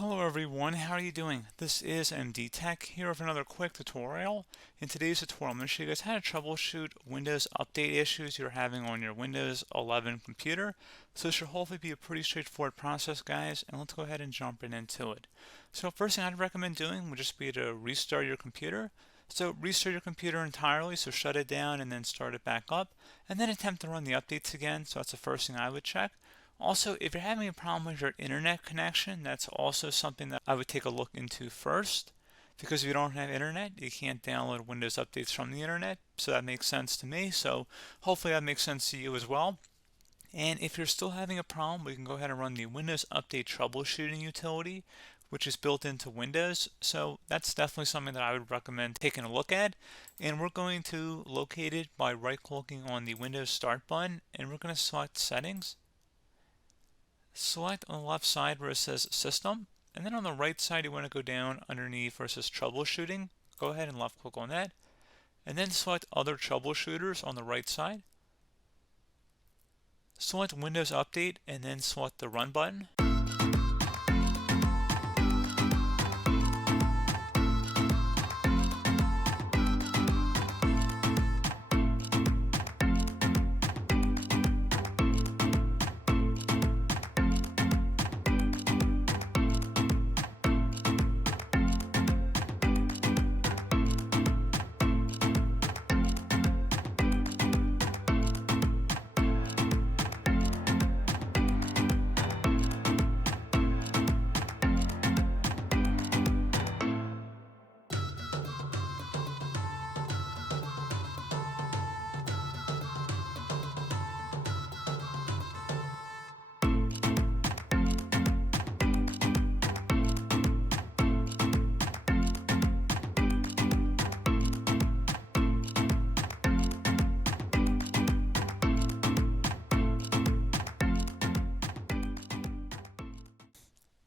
Hello everyone, how are you doing? This is MD Tech here with another quick tutorial. In today's tutorial, I'm going to show you guys how to troubleshoot Windows update issues you're having on your Windows 11 computer. So this should hopefully be a pretty straightforward process, guys, and let's go ahead and jump right into it. So first thing I'd recommend doing would just be to restart your computer. So restart your computer entirely, so shut it down and then start it back up, and then attempt to run the updates again. So that's the first thing I would check. Also, if you're having a problem with your internet connection, that's also something that I would take a look into first. Because if you don't have internet, you can't download Windows updates from the internet. So that makes sense to me. So hopefully that makes sense to you as well. And if you're still having a problem, we can go ahead and run the Windows Update Troubleshooting utility, which is built into Windows. So that's definitely something that I would recommend taking a look at. And we're going to locate it by right-clicking on the Windows Start button, and we're going to select Settings. Select on the left side where it says System, and then on the right side you want to go down underneath where it says Troubleshooting. Go ahead and left click on that, and then select Other Troubleshooters on the right side. Select Windows Update and then select the Run button.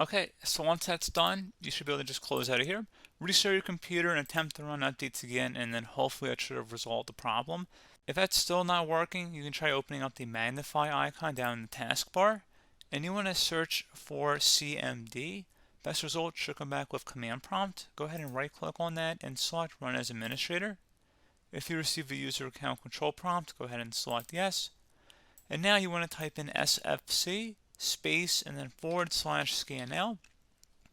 Okay, so once that's done, you should be able to just close out of here, restart your computer and attempt to run updates again, and then hopefully that should have resolved the problem. If that's still not working, you can try opening up the magnify icon down in the taskbar, and you want to search for CMD. Best result should come back with command prompt. Go ahead and right click on that and select run as administrator. If you receive a user account control prompt, go ahead and select yes. And now you want to type in SFC space and then /scan now.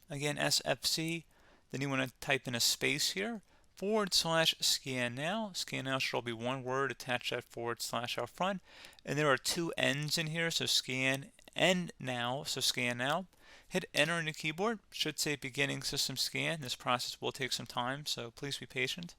Again, SFC, then you want to type in a space here, /scan now. Scan now should all be one word, attach that / out front. And there are two N's in here, so scan and now, so scan now. Hit enter on the keyboard, should say beginning system scan. This process will take some time, so please be patient.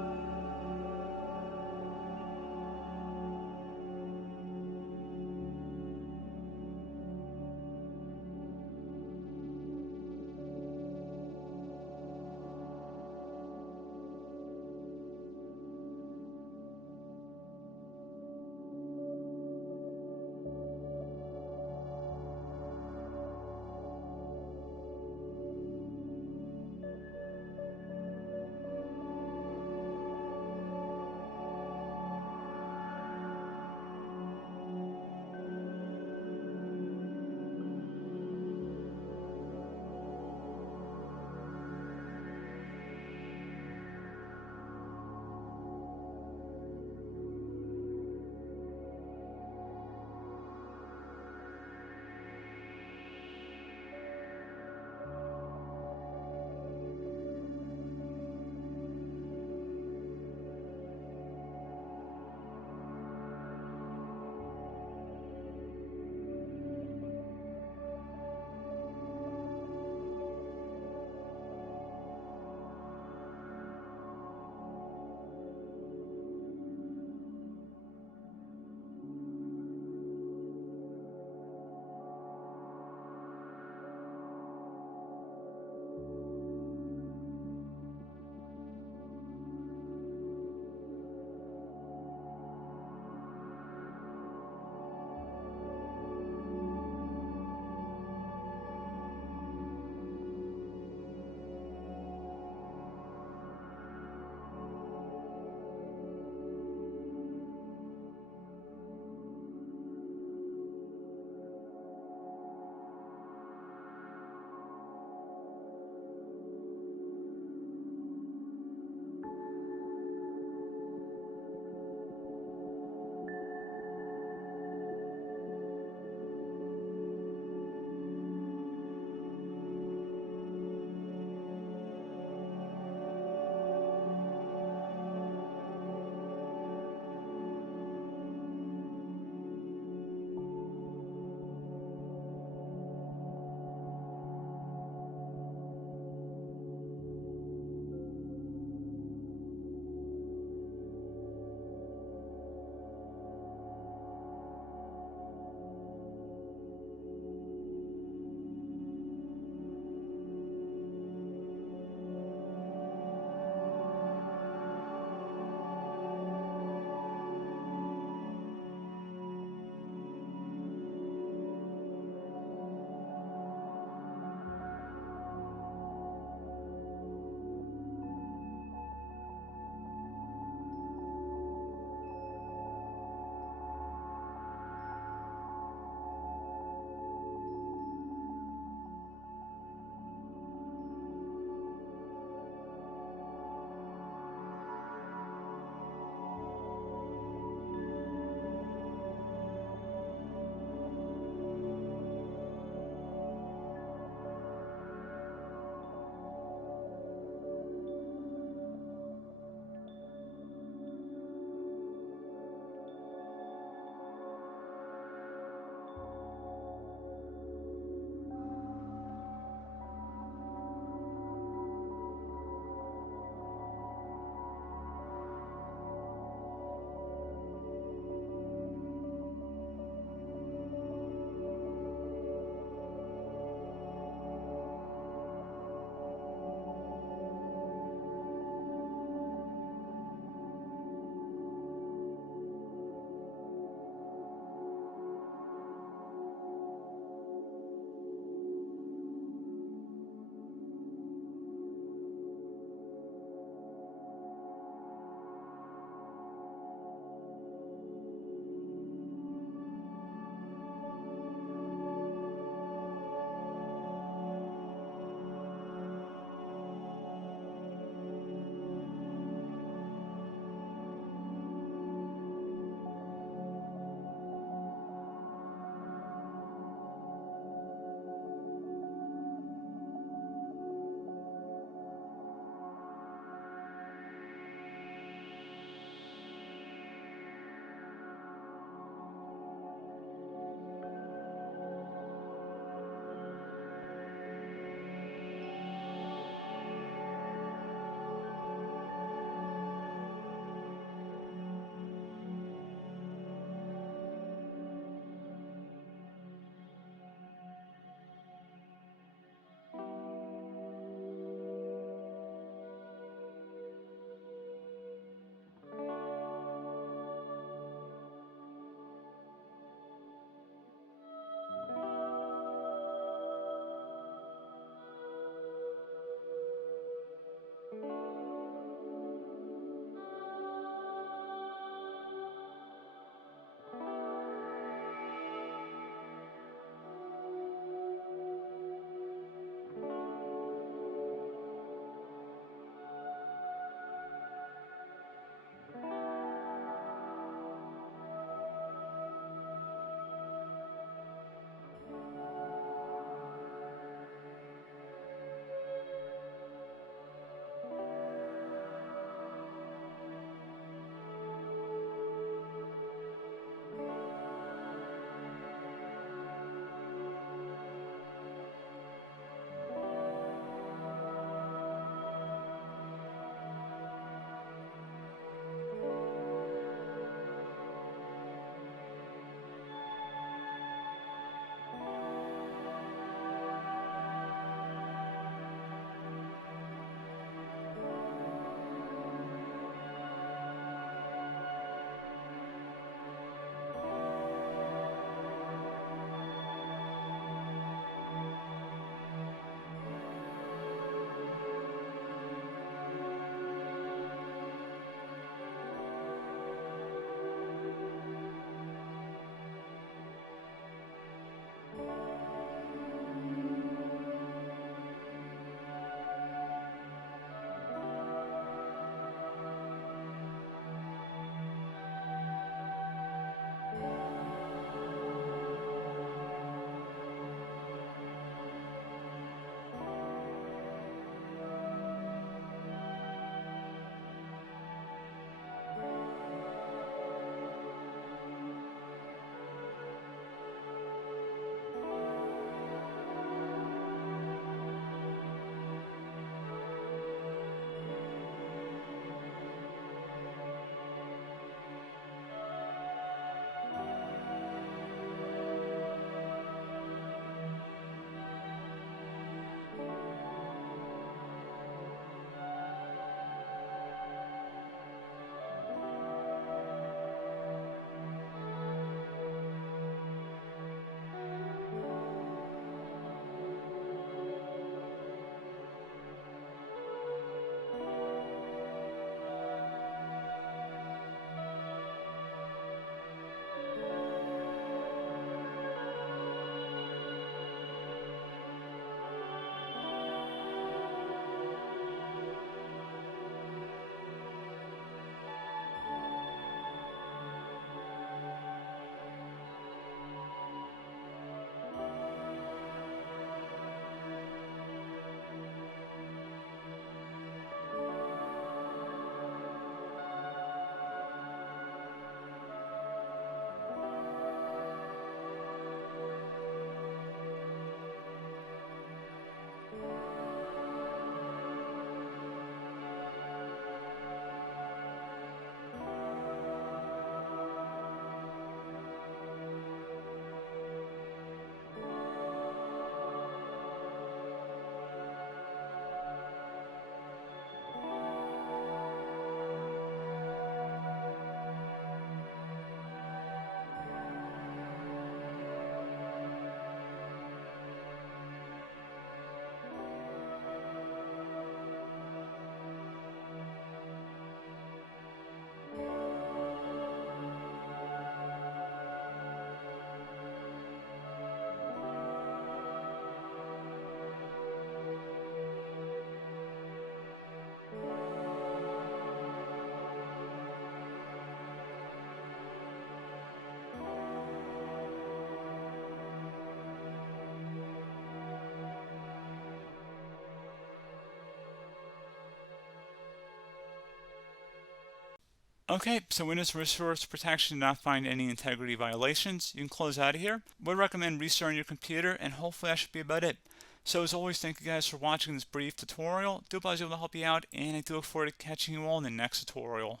Okay, so Windows Resource Protection did not find any integrity violations. You can close out of here. Would recommend restarting your computer, and hopefully that should be about it. So as always, thank you guys for watching this brief tutorial. Do hope I was able to help you out, and I do look forward to catching you all in the next tutorial.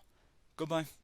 Goodbye.